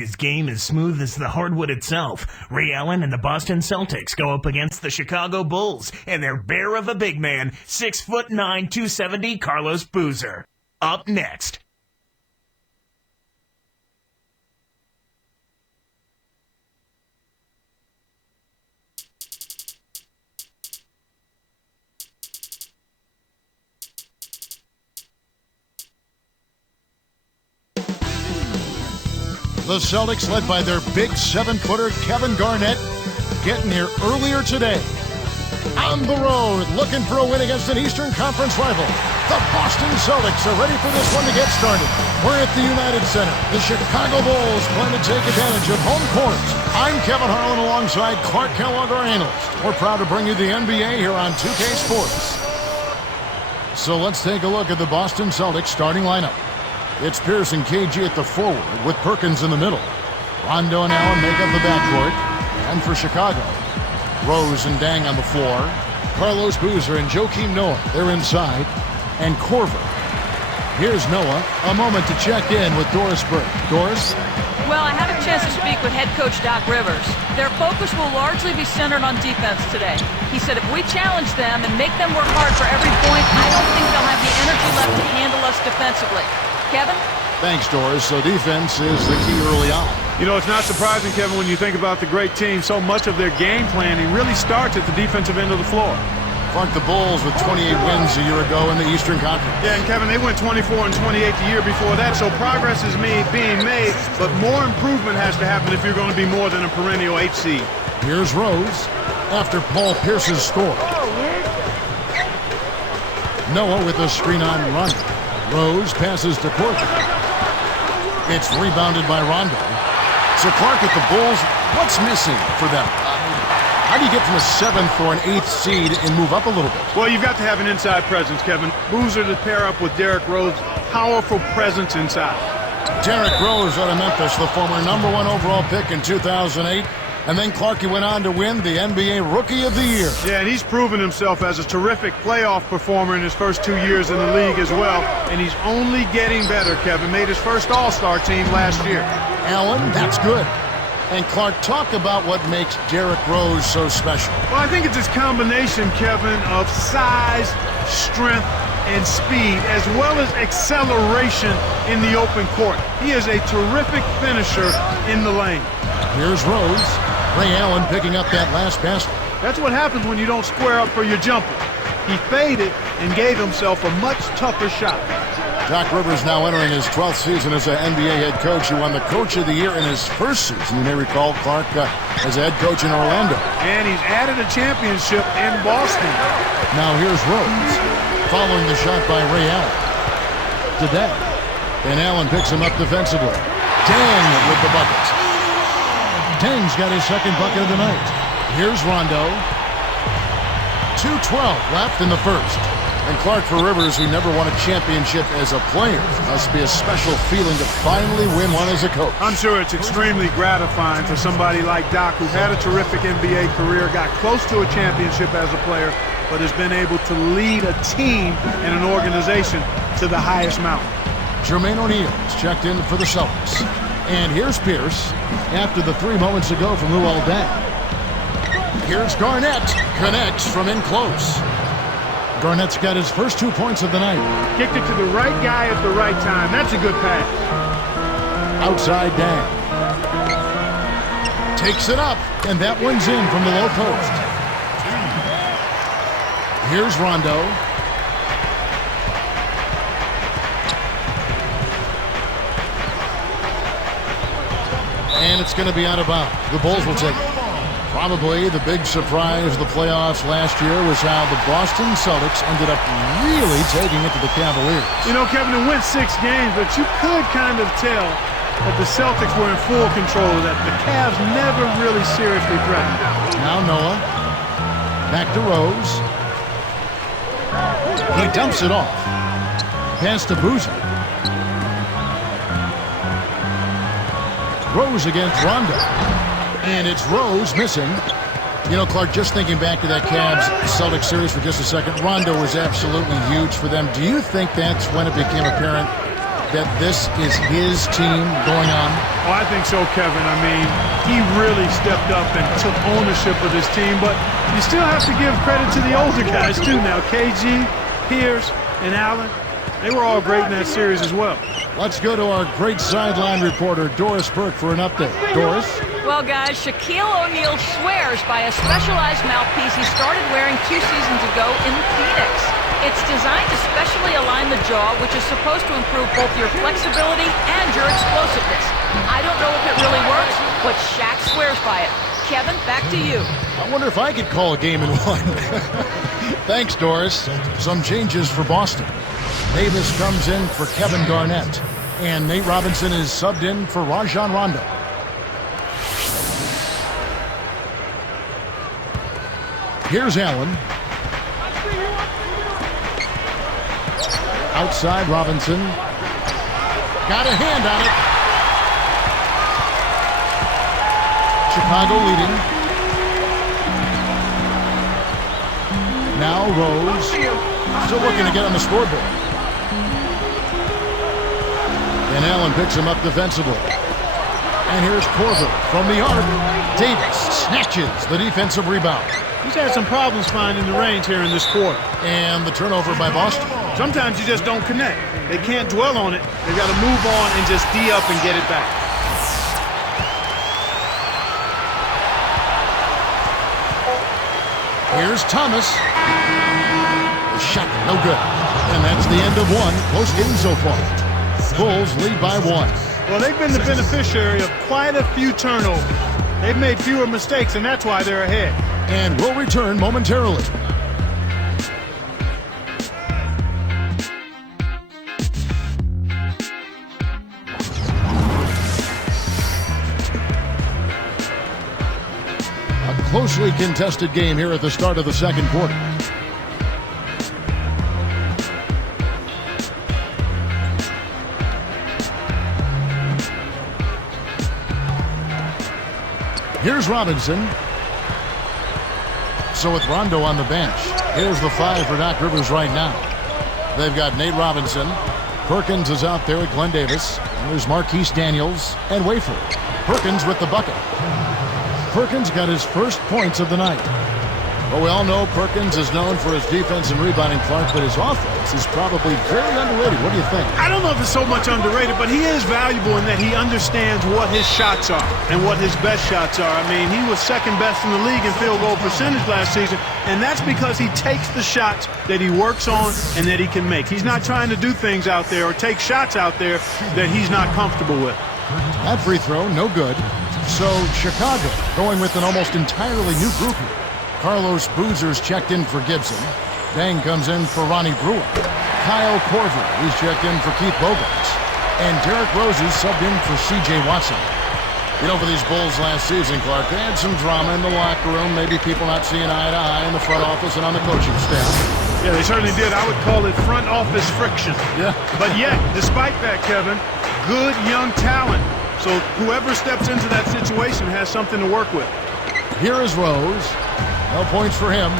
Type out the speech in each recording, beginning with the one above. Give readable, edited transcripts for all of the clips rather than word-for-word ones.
His game is smooth as the hardwood itself. Ray Allen and the Boston Celtics go up against the Chicago Bulls and their bear of a big man, 6'9", 270 Carlos Boozer. Up next. The Celtics, led by their big 7-footer Kevin Garnett, getting here earlier today. On the road, looking for a win against an Eastern Conference rival. The Boston Celtics are ready for this one to get started. We're at the United Center. The Chicago Bulls plan to take advantage of home court. I'm Kevin Harlan alongside Clark Kellogg, our analyst. We're proud to bring you the NBA here on 2K Sports. So let's take a look at the Boston Celtics starting lineup. It's Pierce and KG at the forward with Perkins in the middle. Rondo and Allen make up the backcourt. And for Chicago, Rose and Dang on the floor. Carlos Boozer and Joakim Noah, they're inside. And Korver. Here's Noah. A moment to check in with Doris Burke. Doris? Well, I had a chance to speak with head coach Doc Rivers. Their focus will largely be centered on defense today. He said if we challenge them and make them work hard for every point, I don't think they'll have the energy left to handle us defensively. Kevin? Thanks, Doris. So defense is the key early on. You know, it's not surprising, Kevin, when you think about the great team. So much of their game planning really starts at the defensive end of the floor. Clark, the Bulls with 28 wins a year ago in the Eastern Conference. Yeah, and Kevin, they went 24 and 28 the year before that, so progress is being made, but more improvement has to happen if you're going to be more than a perennial 8 seed. Here's Rose after Paul Pierce's score. Noah with a screen on Rondo. Rose passes to Korver. It's rebounded by Rondo. So Clark, at the Bulls, what's missing for them? How do you get from a 7th or an 8th seed and move up a little bit? Well, you've got to have an inside presence, Kevin. Boozer to pair up with Derrick Rose. Powerful presence inside. Derrick Rose out of Memphis, the former #1 overall pick in 2008. And then Clark, he went on to win the NBA Rookie of the Year. Yeah, and he's proven himself as a terrific playoff performer in his first 2 years in the league as well. And he's only getting better, Kevin. Made his first All-Star team last year. Allen, that's good. And Clark, talk about what makes Derrick Rose so special. Well, I think it's his combination, Kevin, of size, strength, and speed, as well as acceleration in the open court. He is a terrific finisher in the lane. Here's Rose. Ray Allen picking up that last basket. That's what happens when you don't square up for your jumper. He faded and gave himself a much tougher shot. Doc Rivers now entering his 12th season as an NBA head coach. He won the Coach of the Year in his first season. You may recall Clark as a head coach in Orlando. And he's added a championship in Boston. Now here's Rose, following the shot by Ray Allen. Today, and Allen picks him up defensively. Dang with the bucket. Dang's got his second bucket of the night. Here's Rondo. 2:12 left in the first. And Clark, for Rivers, who never won a championship as a player, must be a special feeling to finally win one as a coach. I'm sure it's extremely gratifying for somebody like Doc, who had a terrific NBA career, got close to a championship as a player, but has been able to lead a team and an organization to the highest mountain. Jermaine O'Neal is checked in for the Celtics. And here's Pierce after the 3 moments ago from Luol Deng. Here's Garnett. Connects from in close. Garnett's got his first 2 points of the night. Kicked it to the right guy at the right time. That's a good pass. Outside Deng. Takes it up, and that one's in from the low post. Here's Rondo. And it's going to be out of bounds. The Bulls will take it. Probably the big surprise of the playoffs last year was how the Boston Celtics ended up really taking it to the Cavaliers. You know, Kevin, it went 6 games, but you could kind of tell that the Celtics were in full control of that. The Cavs never really seriously threatened. Now Noah. Back to Rose. He dumps it off. Pass to Boozer. Rose against Rondo. And it's Rose missing. You know, Clark, just thinking back to that Cavs-Celtics series for just a second, Rondo was absolutely huge for them. Do you think that's when it became apparent that this is his team going on? Oh, I think so, Kevin. I mean, he really stepped up and took ownership of this team, but you still have to give credit to the older guys, too, now. KG, Pierce, and Allen, they were all great in that series as well. Let's go to our great sideline reporter, Doris Burke, for an update. Doris? Well, guys, Shaquille O'Neal swears by a specialized mouthpiece he started wearing 2 seasons ago in Phoenix. It's designed to specially align the jaw, which is supposed to improve both your flexibility and your explosiveness. I don't know if it really works, but Shaq swears by it. Kevin, back to you. I wonder if I could call a game in one. Thanks, Doris. Some changes for Boston. Davis comes in for Kevin Garnett, and Nate Robinson is subbed in for Rajon Rondo. Here's Allen. Outside Robinson. Got a hand on it. Chicago leading. Now Rose. Still looking to get on the scoreboard. And Allen picks him up defensively. And here's Korver from the arc. Davis snatches the defensive rebound. He's had some problems finding the range here in this quarter. And the turnover by Boston. Sometimes you just don't connect. They can't dwell on it. They've got to move on and just D up and get it back. Here's Thomas. The shot, no good. And that's the end of one. Close game so far. Bulls lead by 1. Well, they've been the beneficiary of quite a few turnovers. They've made fewer mistakes, and that's why they're ahead. And we'll return momentarily. A closely contested game here at the start of the second quarter. Here's Robinson. So with Rondo on the bench, here's the 5 for Doc Rivers right now. They've got Nate Robinson. Perkins is out there with Glenn Davis. And there's Marquise Daniels and Wafer. Perkins with the bucket. Perkins got his first points of the night. Well, we all know Perkins is known for his defense and rebounding, Clark, but his offense is probably very underrated. What do you think? I don't know if it's so much underrated, but he is valuable in that he understands what his shots are and what his best shots are. I mean, he was second best in the league in field goal percentage last season, and that's because he takes the shots that he works on and that he can make. He's not trying to do things out there or take shots out there that he's not comfortable with. That free throw, no good. So Chicago going with an almost entirely new group here. Carlos Boozer's checked in for Gibson. Dang comes in for Ronnie Brewer. Kyle Korver, he's checked in for Keith Bogarts. And Derrick Rose is subbed in for C.J. Watson. You know, for these Bulls last season, Clark, they had some drama in the locker room, maybe people not seeing eye to eye in the front office and on the coaching staff. Yeah, they certainly did. I would call it front office friction. Yeah. But yet, despite that, Kevin, good young talent. So whoever steps into that situation has something to work with. Here is Rose. No points for him.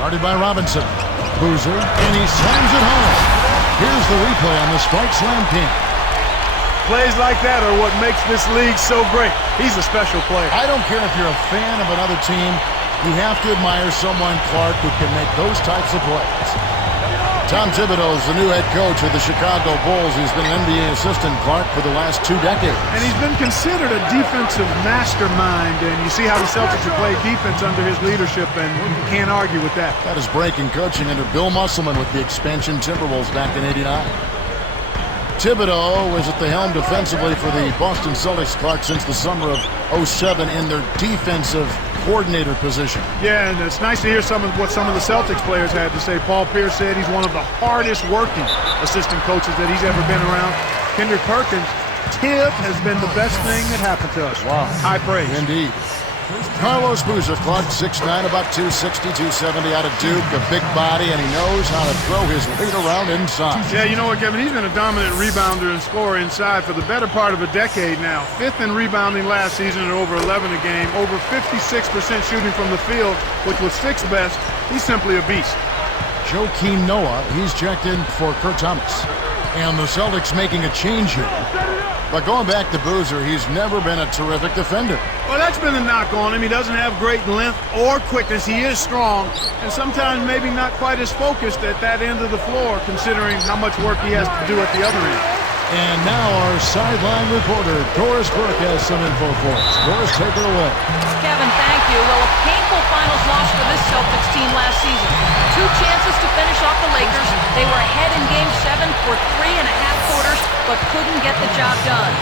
Guarded by Robinson. Boozer, and he slams it home. Here's the replay on the Spark Slam pin. Plays like that are what makes this league so great. He's a special player. I don't care if you're a fan of another team. You have to admire someone, Clark, who can make those types of plays. Tom Thibodeau is the new head coach of the Chicago Bulls. He's been an NBA assistant, Clark, for the last 2 decades. And he's been considered a defensive mastermind, and you see how the Celtics have played defense under his leadership, and you can't argue with that. Got his break in coaching under Bill Musselman with the expansion Timberwolves back in '89. Thibodeau was at the helm defensively for the Boston Celtics, Clark, since the summer of '07 in their defensive coordinator position. Yeah, and it's nice to hear what some of the Celtics players had to say. Paul Pierce said he's one of the hardest working assistant coaches that he's ever been around. Kendrick Perkins, Tib has been the best thing that happened to us. Wow. High praise. Indeed. Carlos Boozer clocked 6'9", about 260, 270 out of Duke. A big body, and he knows how to throw his weight around inside. Yeah, you know what, Kevin? He's been a dominant rebounder and scorer inside for the better part of a decade now. 5th in rebounding last season at over 11 a game. Over 56% shooting from the field, which was 6th best. He's simply a beast. Joakim Noah, he's checked in for Kurt Thomas. And the Celtics making a change here. But going back to Boozer, he's never been a terrific defender. Well, that's been a knock on him. He doesn't have great length or quickness. He is strong, and sometimes maybe not quite as focused at that end of the floor, considering how much work he has to do at the other end. And now our sideline reporter, Doris Burke, has some info for us. Doris, take her away. Kevin, thank you. Well, a painful finals loss for this Celtics team last season. 2 chances to finish off the Lakers. They were ahead in Game 7 for 3.5 quarters, but couldn't get the job done.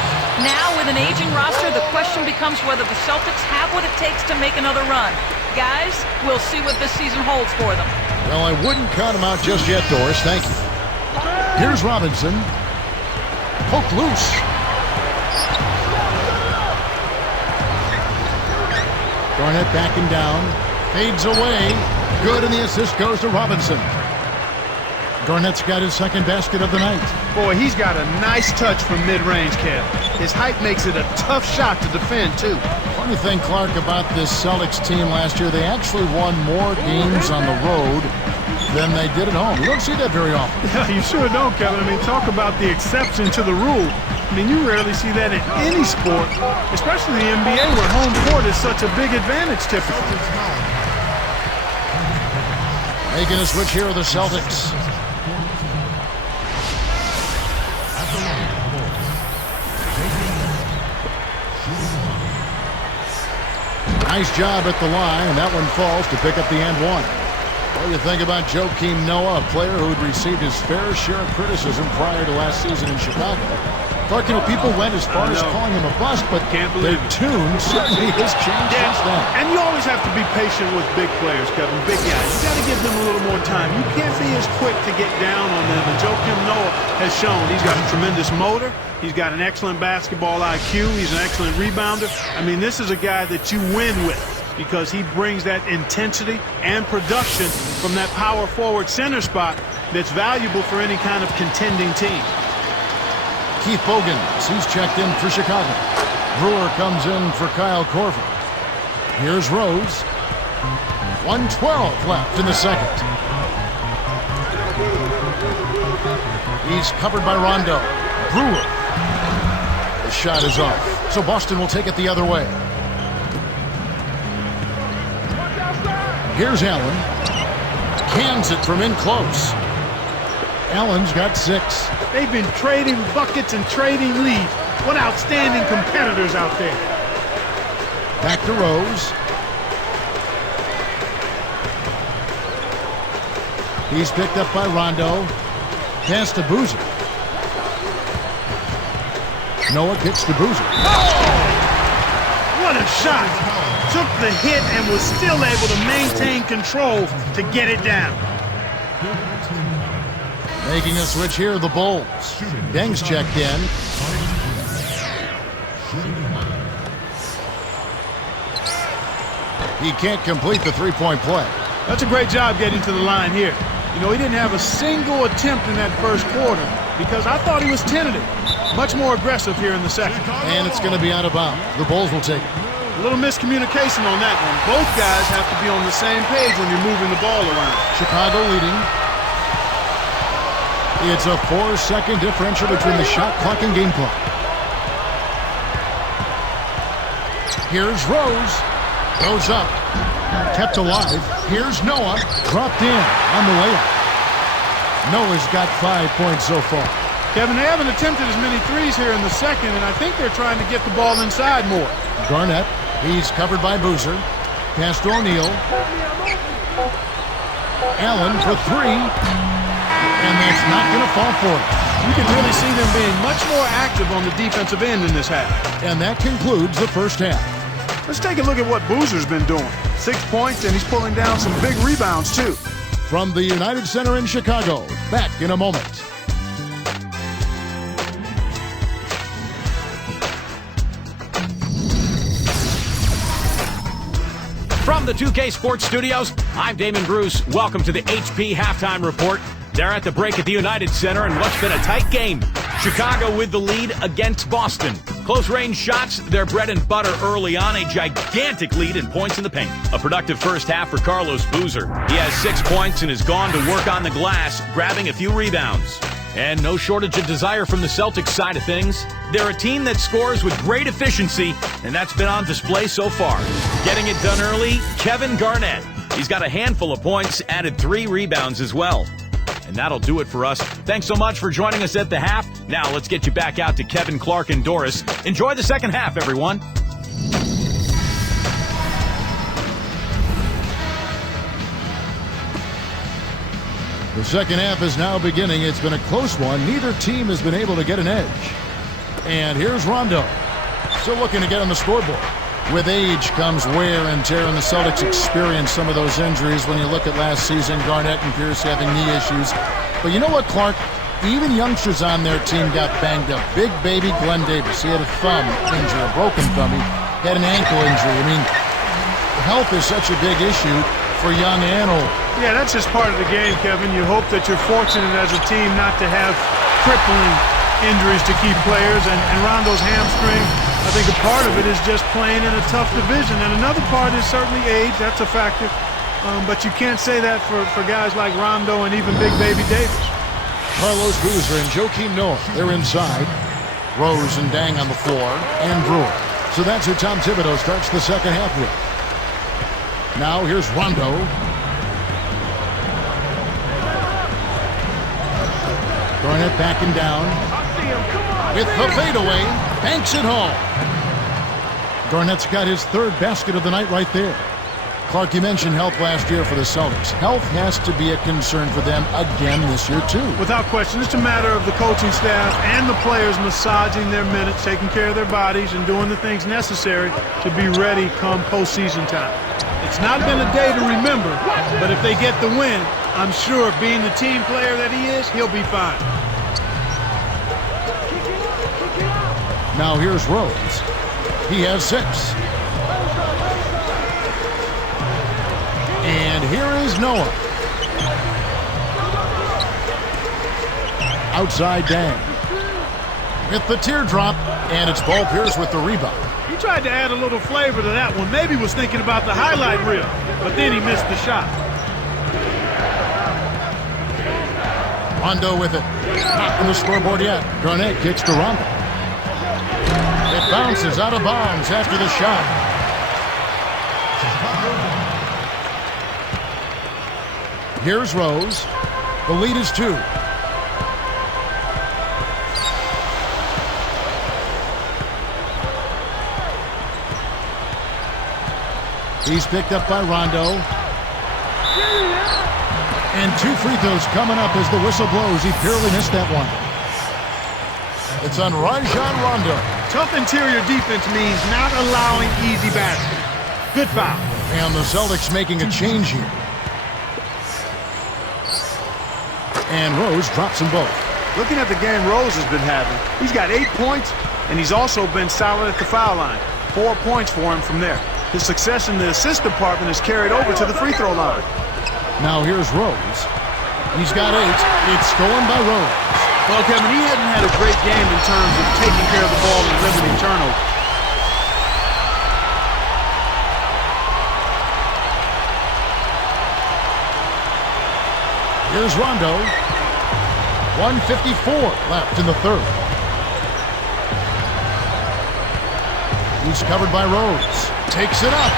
Now, with an aging roster, the question becomes whether the Celtics have what it takes to make another run. Guys, we'll see what this season holds for them. Well, I wouldn't count them out just yet, Doris. Thank you. Here's Robinson. Poke loose. Garnett backing down. Fades away. Good, and the assist goes to Robinson. Garnett's got his 2nd basket of the night. Boy, he's got a nice touch from mid-range, Kev. His height makes it a tough shot to defend, too. Funny thing, Clark, about this Celtics team last year, they actually won more games on the road than they did at home. You don't see that very often. Yeah, you sure don't, Kevin. I mean, talk about the exception to the rule. I mean, you rarely see that in any sport, especially the NBA, where home court is such a big advantage typically. Making a switch here are the Celtics. Nice job at the line, and that one falls to pick up the and one. What do you think about Joakim Noah, a player who had received his fair share of criticism prior to last season in Chicago? Thought, people went as far as calling him a bust, but their tune certainly has changed since then. And you always have to be patient with big players, Kevin. Big guys. You got to give them a little more time. You can't be as quick to get down on them. And Joakim Noah has shown he's got a tremendous motor. He's got an excellent basketball IQ. He's an excellent rebounder. I mean, this is a guy that you win with because he brings that intensity and production from that power forward center spot that's valuable for any kind of contending team. Keith Bogans, he's checked in for Chicago. Brewer comes in for Kyle Korver. Here's Rose. 1:12 left in the second. He's covered by Rondo. Brewer. The shot is off. So Boston will take it the other way. Here's Allen. Cans it from in close. Allen's got 6. They've been trading buckets and trading leads. What outstanding competitors out there. Back to Rose. He's picked up by Rondo. Pass to Boozer. Noah kicks to Boozer. Oh! What a shot. Took the hit and was still able to maintain control to get it down. Making a switch here, the Bulls. Deng's checked in. He can't complete the three-point play. That's a great job getting to the line here. You know, he didn't have a single attempt in that first quarter because I thought he was tentative. Much more aggressive here in the second. And it's going to be out of bounds. The Bulls will take it. A little miscommunication on that one. Both guys have to be on the same page when you're moving the ball around. Chicago leading. It's a 4-second differential between the shot clock and game clock. Here's Rose. Goes up. Kept alive. Here's Noah. Dropped in on the layup. Noah's got 5 points so far. Kevin, they haven't attempted as many threes here in the second, and I think they're trying to get the ball inside more. Garnett. He's covered by Boozer. Pass to O'Neal. Allen for 3. And that's not going to fall for it. You can really see them being much more active on the defensive end in this half. And that concludes the first half. Let's take a look at what Boozer's been doing. 6 points, and he's pulling down some big rebounds, too. From the United Center in Chicago, back in a moment. the 2K Sports Studios, I'm Damon Bruce. Welcome to the HP Halftime Report. They're at the break at the United Center in what's been a tight game. Chicago with the lead against Boston. Close-range shots, their bread and butter early on, a gigantic lead in points in the paint. A productive first half for Carlos Boozer. He has 6 points and has gone to work on the glass, grabbing a few rebounds. And no shortage of desire from the Celtics side of things. They're a team that scores with great efficiency, and that's been on display so far. Getting it done early, Kevin Garnett. He's got a handful of points, added 3 rebounds as well. And that'll do it for us. Thanks so much for joining us at the half. Now let's get you back out to Kevin, Clark, and Doris. Enjoy the second half, everyone. The second half is now beginning. It's been a close one. Neither team has been able to get an edge. And here's Rondo. Still looking to get on the scoreboard. With age comes wear and tear, and the Celtics experienced some of those injuries. When you look at last season, Garnett and Pierce having knee issues. But you know what, Clark? Even youngsters on their team got banged up. Big baby Glenn Davis, he had a thumb injury, a broken thumb. He had an ankle injury. I mean, health is such a big issue for young and old. Yeah, that's just part of the game, Kevin. You hope that you're fortunate as a team not to have crippling injuries to key players. And Rondo's hamstring, I think a part of it is just playing in a tough division. And another part is certainly age. That's a factor. But you can't say that for guys like Rondo and even Big Baby Davis. Carlos Boozer and Joakim Noah, they're inside. Rose and Dang on the floor, and Brewer. So that's who Tom Thibodeau starts the second half with. Now here's Rondo. Garnett backing down. With the fadeaway, banks it home. Garnett's got his 3rd basket of the night right there. Clark, you mentioned health last year for the Celtics. Health has to be a concern for them again this year, too. Without question. It's a matter of the coaching staff and the players massaging their minutes, taking care of their bodies, and doing the things necessary to be ready come postseason time. It's not been a day to remember, but if they get the win, I'm sure being the team player that he is, he'll be fine. Now here's Rose. He has 6. And here is Noah. Outside Dang. With the teardrop, and it's Paul Pierce with the rebound. He tried to add a little flavor to that one. Maybe was thinking about the highlight reel, but then he missed the shot. Rondo with it. Not on the scoreboard yet. Garnett kicks to Rondo. It bounces out of bounds after the shot. Here's Rose. The lead is 2. He's picked up by Rondo. And 2 free throws coming up as the whistle blows. He barely missed that one. It's on Rajon Rondo. Tough interior defense means not allowing easy baskets. Good foul. And the Celtics making a change here. And Rose drops them both. Looking at the game Rose has been having, he's got 8 points, and he's also been solid at the foul line. 4 points for him from there. His success in the assist department is carried over to the free throw line. Now here's Rose. He's got 8. It's stolen by Rose. Well, Kevin, he hadn't had a great game in terms of taking care of the ball and limiting turnovers. Here's Rondo. 1:54 left in the 3rd. He's covered by Rose. Takes it up.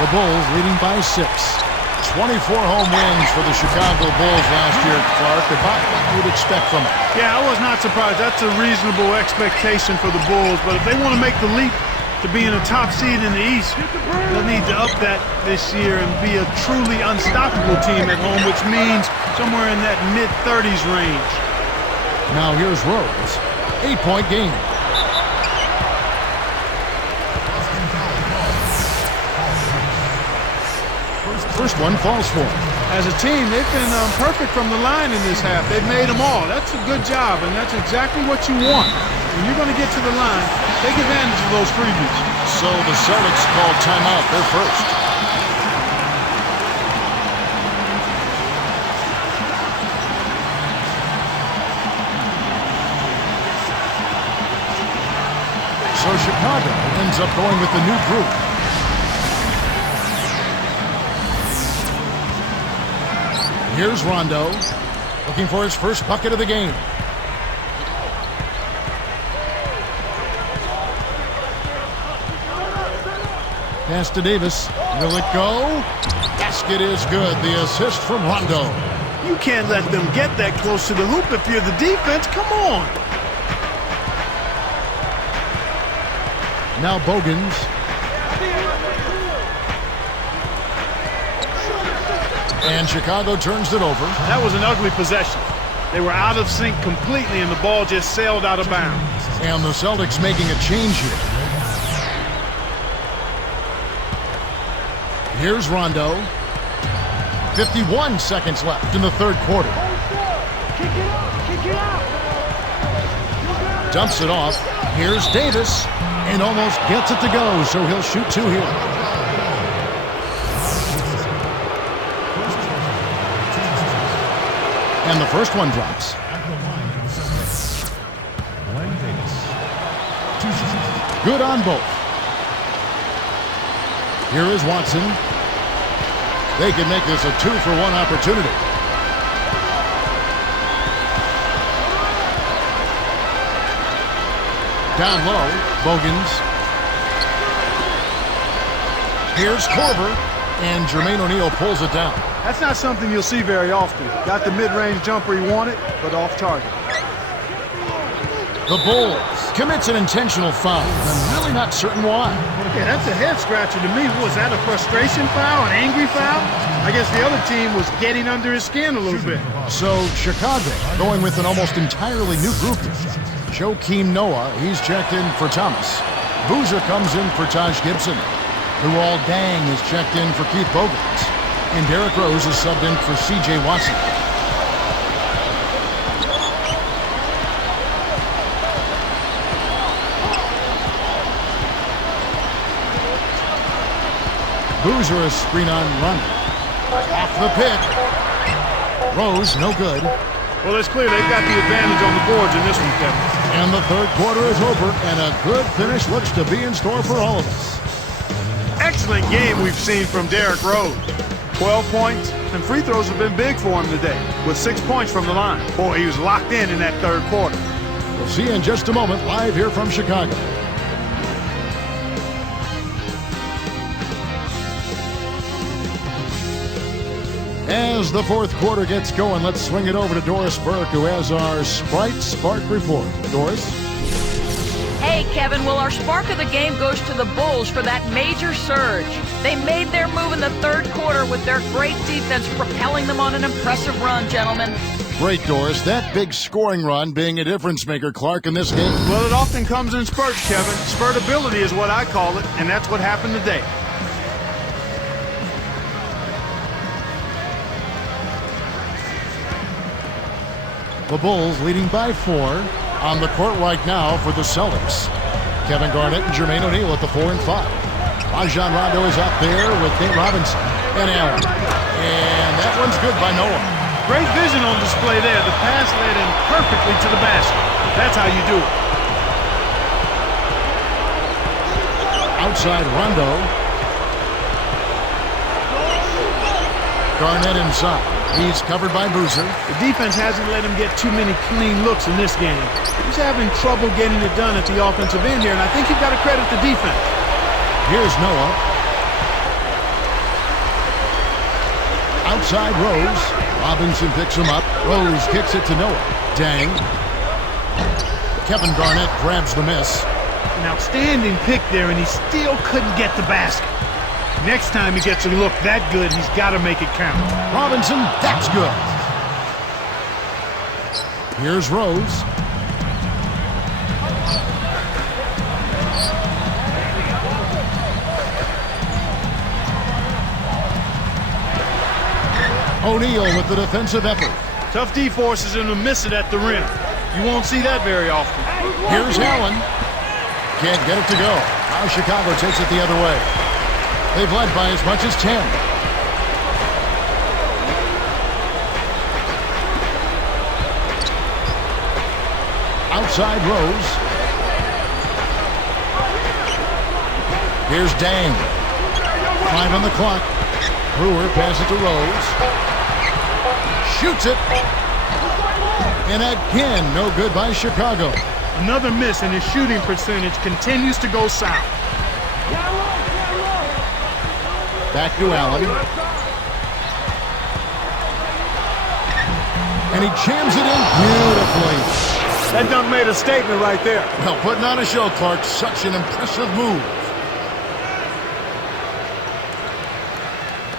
The Bulls leading by 6. 24 home wins for the Chicago Bulls last year, Clark. About what you would expect from it. Yeah, I was not surprised. That's a reasonable expectation for the Bulls. But if they want to make the leap to being a top seed in the East, they'll need to up that this year and be a truly unstoppable team at home, which means somewhere in that mid-30s range. Now here's Rose. 8-point game. First one falls for him. As a team, they've been perfect from the line in this half. They've made them all. That's a good job, and that's exactly what you want. When you're going to get to the line, take advantage of those freebies. So the Celtics call timeout. They're first. So Chicago ends up going with the new group. Here's Rondo, looking for his first bucket of the game. Pass to Davis. Will it go? Basket is good. The assist from Rondo. You can't let them get that close to the hoop if you're the defense. Come on. Now Bogans. And Chicago turns it over. That was an ugly possession. They were out of sync completely, and the ball just sailed out of bounds. And the Celtics making a change here. Here's Rondo. 51 seconds left in the third quarter. Dumps it off. Here's Davis. And almost gets it to go, so he'll shoot two here. And the first one drops. Good on both. Here is Watson. They can make this a 2-for-1 opportunity. Down low, Bogans. Here's Korver, and Jermaine O'Neal pulls it down. That's not something you'll see very often. Got the mid-range jumper he wanted, but off target. The Bulls commits an intentional foul. I'm really not certain why. Yeah, that's a head-scratcher to me. Was that a frustration foul, an angry foul? I guess the other team was getting under his skin a little bit. So Chicago going with an almost entirely new group. Joakim Noah, he's checked in for Thomas. Boozer comes in for Taj Gibson. Luol Deng is checked in for Keith Bogans. And Derrick Rose is subbed in for C.J. Watson. Boozer is screen on run. Off the pick. Rose, no good. Well, it's clear they've got the advantage on the boards in this one, Kevin. And the third quarter is over, and a good finish looks to be in store for all of us. Excellent game we've seen from Derrick Rose. 12 points, and free throws have been big for him today, with 6 points from the line. Boy, he was locked in that third quarter. We'll see you in just a moment, live here from Chicago. As the fourth quarter gets going, let's swing it over to Doris Burke, who has our Sprite Spark report. Doris? Hey, Kevin, well, our spark of the game goes to the Bulls for that major surge. They made their move in the third quarter with their great defense propelling them on an impressive run, gentlemen. Great, Doris. That big scoring run being a difference maker, Clark, in this game. Well, it often comes in spurts, Kevin. Spurtability is what I call it, and that's what happened today. The Bulls leading by 4. On the court right now for the Celtics. Kevin Garnett and Jermaine O'Neal at the 4 and 5. Rajon Rondo is up there with Nate Robinson and Allen. And that one's good by Noah. Great vision on display there. The pass led him perfectly to the basket. That's how you do it. Outside Rondo. Garnett inside. He's covered by Boozer. The defense hasn't let him get too many clean looks in this game. He's having trouble getting it done at the offensive end here, and I think you've got to credit the defense. Here's Noah. Outside Rose. Robinson picks him up. Rose kicks it to Noah. Deng. Kevin Garnett grabs the miss. An outstanding pick there, and he still couldn't get the basket. Next time he gets a look that good, he's got to make it count. Robinson, that's good. Here's Rose. O'Neal with the defensive effort. Tough D forces him to miss it at the rim. You won't see that very often. Here's Allen. Can't get it to go. Now Chicago takes it the other way. They've led by as much as 10. Outside Rose. Here's Dang. 5 on the clock. Brewer passes to Rose. Shoots it. And again, no good by Chicago. Another miss, and his shooting percentage continues to go south. Back to Allen. And he jams it in beautifully. That dunk made a statement right there. Well, putting on a show, Clark. Such an impressive move.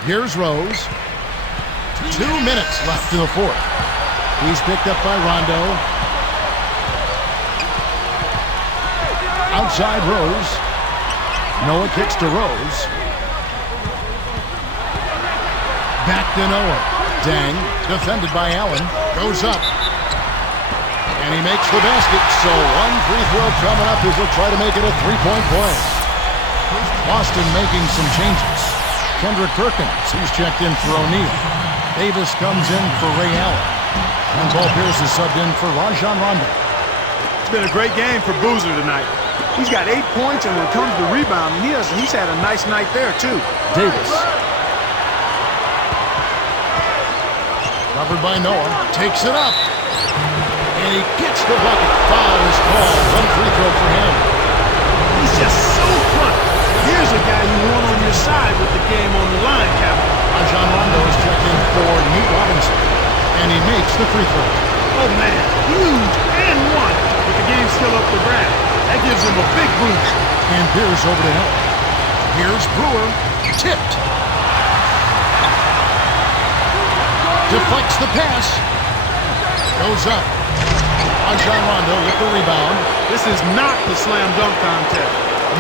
Here's Rose. 2 minutes left in the fourth. He's picked up by Rondo. Outside Rose. Noah kicks to Rose. Back to Noah. Dang, defended by Allen. Goes up. And he makes the basket. So one free throw coming up as he'll try to make it a three-point play. Boston making some changes. Kendrick Perkins, he's checked in for O'Neal. Davis comes in for Ray Allen. And Paul Pierce is subbed in for Rajon Rondo. It's been a great game for Boozer tonight. He's got 8 points, and when it comes to rebounding, he's had a nice night there, too. Davis. Covered by Noah. Takes it up. And he gets the bucket. Foul is called. One free throw for him. He's just so clutch. Here's a guy you want on your side with the game on the line, Captain. Rajon Rondo is checked in for Nate Robinson. And he makes the free throw. Oh, man. Huge and one. But the game's still up for grabs. That gives him a big boost. And Pierce over to help. Here's Brewer. Tipped. Deflects the pass. Goes up. Rajon Rondo with the rebound. This is not the slam dunk contest.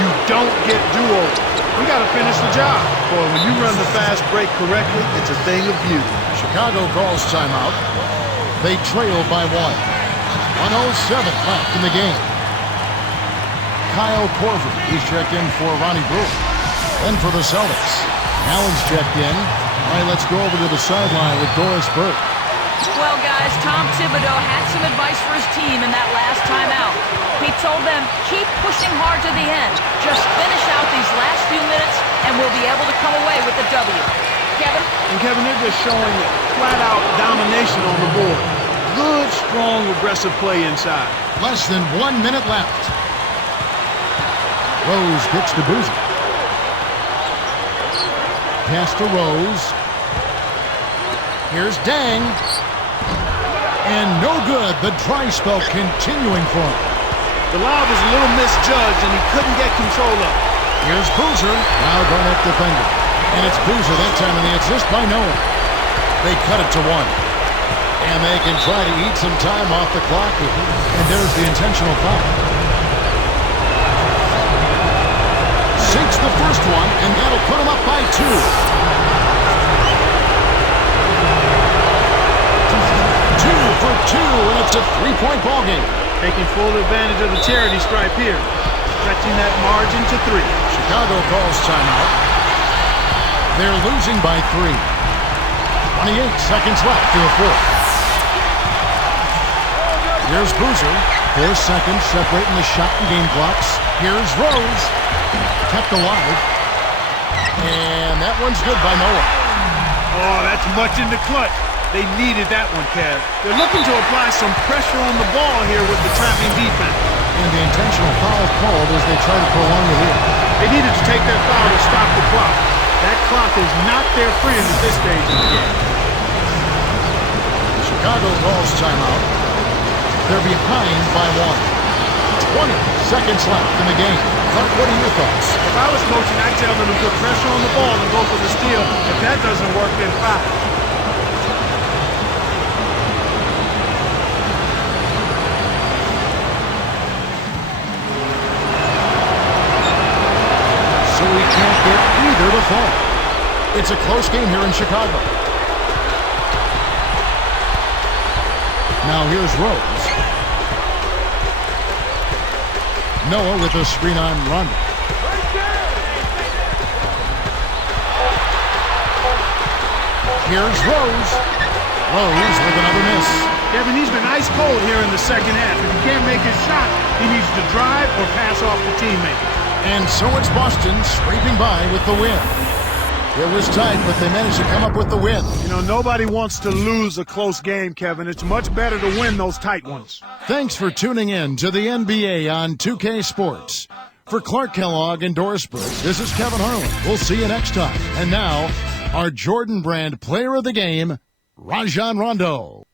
You don't get do-over. You got to finish the job. Boy, when you run the fast break correctly, it's a thing of beauty. Chicago calls timeout. They trail by 1. 1:07 left in the game. Kyle Korver, he's checked in for Ronnie Brewer. Then for the Celtics, Allen's checked in. All right, let's go over to the sideline with Doris Burke. Well, guys, Tom Thibodeau had some advice for his team in that last timeout. He told them, keep pushing hard to the end. Just finish out these last few minutes, and we'll be able to come away with the W. Kevin? And Kevin, they're just showing flat-out domination on the board. Good, strong, aggressive play inside. Less than 1 minute left. Rose gets to Boozer. Pass to Rose. Here's Dang. And no good. The dry spell continuing for him. The lob was a little misjudged, and he couldn't get control of it. Here's Boozer. Now Garnett defending. And it's Boozer that time, and the assist by Noah. They cut it to 1. And they can try to eat some time off the clock. And there's the intentional foul. Sinks the first one, and that'll put him up by 2. 2 for 2, and it's a 3-point ball game. Taking full advantage of the charity stripe here. Stretching that margin to 3. Chicago calls timeout. They're losing by 3. 28 seconds left in the fourth. Here's Boozer. 4 seconds separating the shot and game clocks. Here's Rose. Kept alive. And that one's good by Noah. Oh, that's much in the clutch. They needed that one, Kev. They're looking to apply some pressure on the ball here with the trapping defense. And the intentional foul called as they try to prolong the lead. They needed to take their foul to stop the clock. That clock is not their friend at this stage of the game. Chicago calls timeout. They're behind by 1. 20 seconds left in the game. Clark, what are your thoughts? If I was coaching, I'd tell them to put pressure on the ball and go for the steal. If that doesn't work, then foul. So we can't get either to fall. It's a close game here in Chicago. Now here's Rose. Noah with a screen on Rondo. Here's Rose. Rose with another miss. Kevin, he's been ice cold here in the second half. If he can't make his shot, he needs to drive or pass off the teammate. And so it's Boston scraping by with the win. It was tight, but they managed to come up with the win. You know, nobody wants to lose a close game, Kevin. It's much better to win those tight ones. Thanks for tuning in to the NBA on 2K Sports. For Clark Kellogg and Doris Brooks, this is Kevin Harlan. We'll see you next time. And now, our Jordan Brand Player of the Game, Rajon Rondo.